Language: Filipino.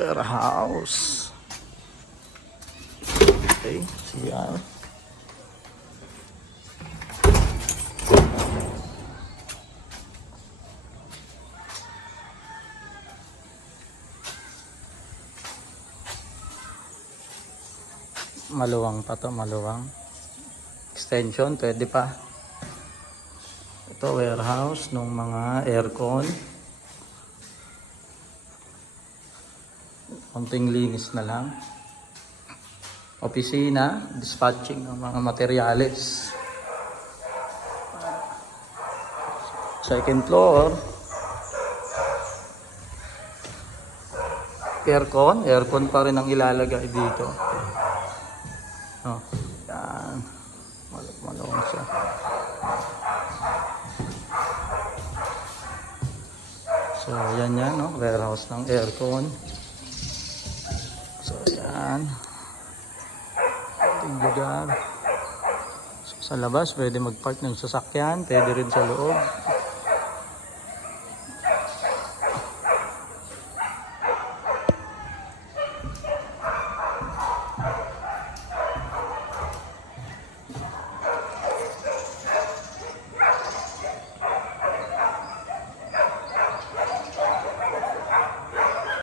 Warehouse. Okay, CR. Maluwang pa to, maluwang. Extension, pwede pa. Ito, warehouse ng mga aircon. Konting linis na lang. Opisina, dispatching ng mga materyales. Second floor. Aircon pa rin ang ilalagay dito. Oh, yan. Malawang siya. So, yan yan, no? Warehouse ng aircon. So, yan. Ating lugar. So, sa labas, pwede mag-park ng sasakyan. Pwede rin sa loob.